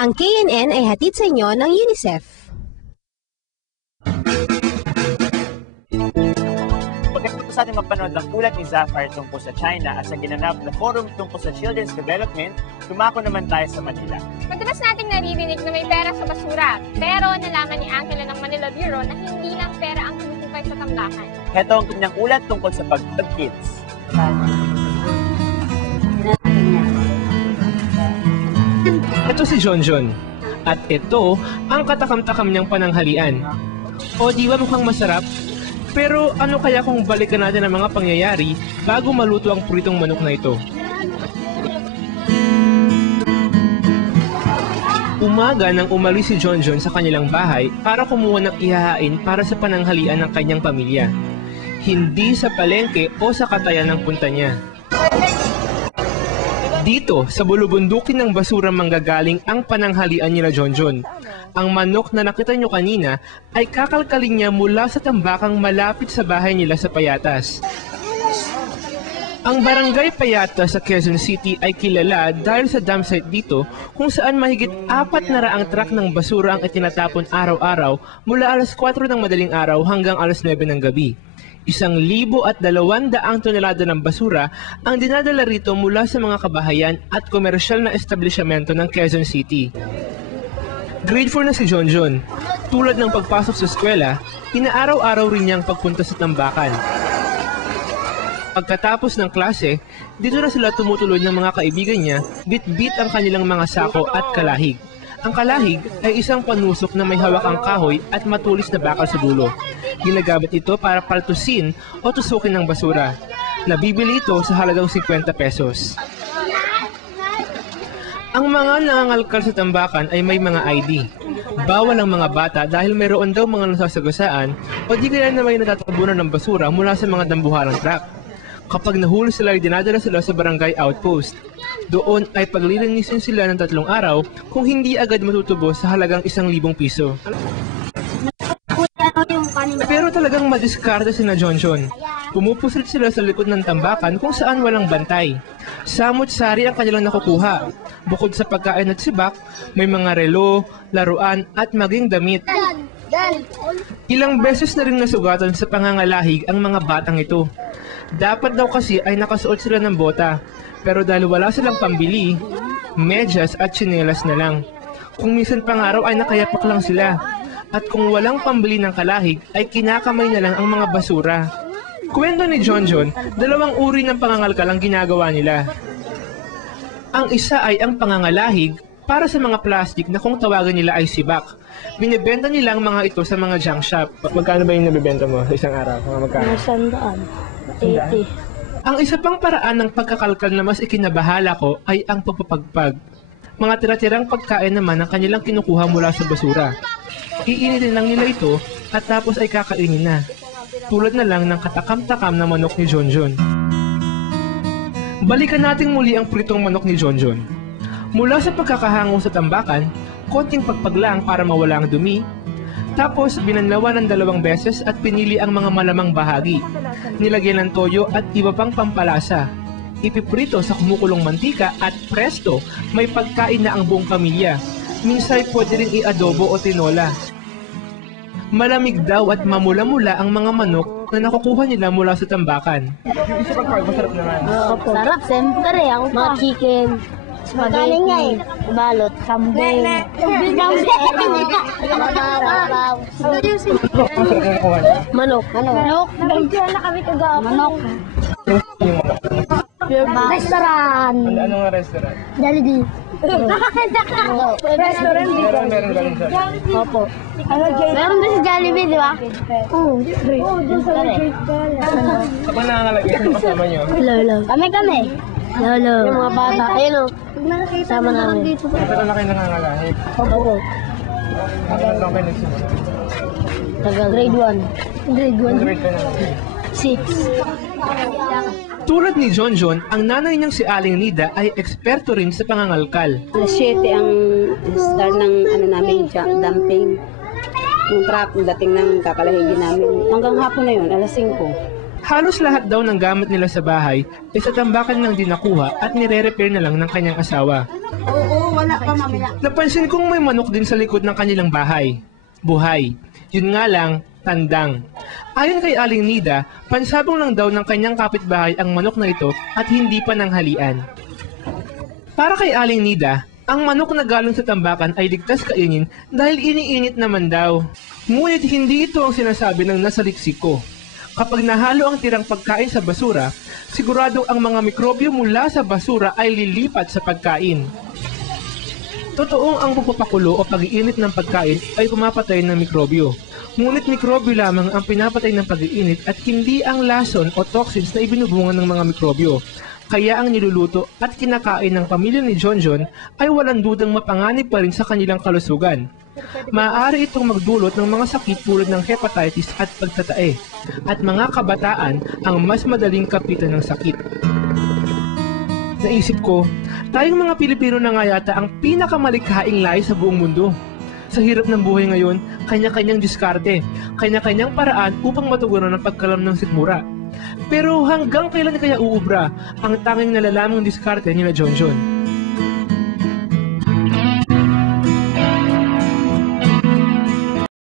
Ang KNN ay hatid sa inyo ng UNICEF. Pagkatapos natin mapanood ang ulat ni Zafar tungkol sa China at sa ginanap na forum tungkol sa children's development, tumako naman tayo sa Manila. Madalas nating naririnig na may pera sa basura, pero nalaman ni Angela ng Manila Bureau na hindi lang pera ang pinupukay sa tambakan. Heto ang kanyang ulat tungkol sa Pag-Club Kids. Ito si Jonjon. At ito ang katakam-takam niyang pananghalian. O di ba mukhang masarap? Pero ano kaya kung balikan natin ang mga pangyayari bago maluto ang pritong manok na ito? Umaga nang umalis si Jonjon sa kanilang bahay para kumuha ng ihahain para sa pananghalian ng kanyang pamilya. Hindi sa palengke o sa katayan ng punta niya. Dito, sa bulubundukin ng basura manggagaling ang pananghalian nila Jonjon. Ang manok na nakita nyo kanina ay kakalkalin niya mula sa tambakang malapit sa bahay nila sa Payatas. Ang barangay Payatas sa Quezon City ay kilala dahil sa dump site dito kung saan mahigit 400 truck ng basura ang itinatapon araw-araw mula alas 4 ng madaling araw hanggang alas 9 ng gabi. 1,200 tonelada ng basura ang dinadala rito mula sa mga kabahayan at komersyal na establishmento ng Quezon City. Grade 4 na si Jonjon. Tulad ng pagpasok sa eskwela, inaaraw-araw rin niyang pagpunta sa tambakan. Pagkatapos ng klase, dito na sila tumutuloy ng mga kaibigan niya, bit-bit ang kanilang mga sako at kalahig. Ang kalahig ay isang panusok na may hawak ang kahoy at matulis na bakal sa dulo. Ginagamit ito para paltusin o tusukin ng basura. Nabibili ito sa halagang 50 pesos. Ang mga nangangalkal sa tambakan ay may mga ID. Bawal ang mga bata dahil mayroon daw mga nasasagasaan o di kaya na may natatabunan ng basura mula sa mga dambuhalang truck. Kapag nahuli sila ay dinadala sila sa barangay outpost. Doon ay paglilinisin sila ng 3 araw kung hindi agad matutubo sa halagang 1,000 piso. Pero talagang madiskarte si na Jonjon. Pumupusit sila sa likod ng tambakan kung saan walang bantay. Samot-sari ang kanilang nakukuha. Bukod sa pagkain at sibak, may mga relo, laruan at maging damit. Ilang beses na rin nasugatan sa pangangalahig ang mga batang ito. Dapat daw kasi ay nakasuot sila ng bota. Pero dahil wala silang pambili, medyas at tsinelas na lang. Kung minsan pang araw ay nakayapak lang sila. At kung walang pambili ng kalahig, ay kinakamay na lang ang mga basura. Kwento ni Jonjon, 2 uri ng pangangalkal ang ginagawa nila. Ang isa ay ang pangangalahig para sa mga plastic na kung tawagan nila ay sibak. Binibenta nila ang mga ito sa mga junk shop. Magkano ba yung nabibenta mo sa isang araw? Magkano? 100. 80. Ang isa pang paraan ng pagkakalkal na mas ikinabahala ko ay ang pagpapagpag. Mga tira-tirang pagkain naman ang kanilang kinukuha mula sa basura. Iinitin lang nila ito at tapos ay kakainin na. Tulad na lang ng katakam-takam na manok ni Jonjon. Balikan natin muli ang pritong manok ni Jonjon. Mula sa pagkakahango sa tambakan, konting pagpaglang para mawala ang dumi. Tapos, binanlawan ng 2 beses at pinili ang mga malamang bahagi. Nilagyan ng toyo at iba pang pampalasa. Ipiprito sa kumukulong mantika at presto, may pagkain na ang buong pamilya. Minsay pwede rin i-adobo o tinola. Malamig daw at mamula-mula ang mga manok na nakukuha nila mula sa tambakan. Isa pag-park, masarap naman. Sarap, siyempre. Ako pa. Mga chicken. Spaghetti, balot, kambing. Manok. Manok. Manok. Restaurant. Ano nga restaurant? Jollibee. Restaurant dito. Meron galing sa... Opo. Meron din sa Jollibee, di ba? Oo. Kapag nangangalagay, sino kasama nyo? Lolo. Kami. Lolo. Yung mga bata. Ayun o. Sama namin. Pero na kayo nangangalahig. Opo. Ano lang kayo nagsimula? Grade 1. Grade 1. Grade ka na. 6. Tulad ni Jonjon, ang nanay niyang si Aling Nida ay eksperto rin sa pangangalkal. Alas 7 ang start ng namin, dumping. Yung truck, dating ng kakalahigin namin. Hanggang hapon na yun, alas 5. Halos lahat daw ng gamit nila sa bahay ay sa tambakan lang din nakuha at nire-repair na lang ng kanyang asawa. Oo, wala pa mamaya. Napansin kong may manok din sa likod ng kanilang bahay. Buhay. Yun nga lang, tandang. Ayon kay Aling Nida, pansabong lang daw ng kanyang kapitbahay ang manok na ito at hindi pa nanghalian. Para kay Aling Nida, ang manok na galing sa tambakan ay ligtas kainin dahil iniinit naman daw. Ngunit hindi ito ang sinasabi ng nasa liksik ko. Kapag nahalo ang tirang pagkain sa basura, sigurado ang mga mikrobyo mula sa basura ay lilipat sa pagkain. Totoong ang pagpapakulo o pag-iinit ng pagkain ay pumapatay ng mikrobyo. Ngunit mikrobyo lamang ang pinapatay ng pag-iinit at hindi ang lason o toxins na ibinubungan ng mga mikrobyo. Kaya ang niluluto at kinakain ng pamilya ni Jonjon ay walang dudang mapanganib pa rin sa kanilang kalusugan. Maaari itong magdulot ng mga sakit tulad ng hepatitis at pagtatae, at mga kabataan ang mas madaling kapitan ng sakit. Naisip ko, tayong mga Pilipino na nga yata ang pinakamalikhaing lahi sa buong mundo. Sa hirap ng buhay ngayon, kanya-kanyang diskarte, kanya-kanyang paraan upang matugunan ang pagkalam ng sikmura. Pero hanggang kailan kaya uubra ang tanging nalalamang diskarte nila Jonjon?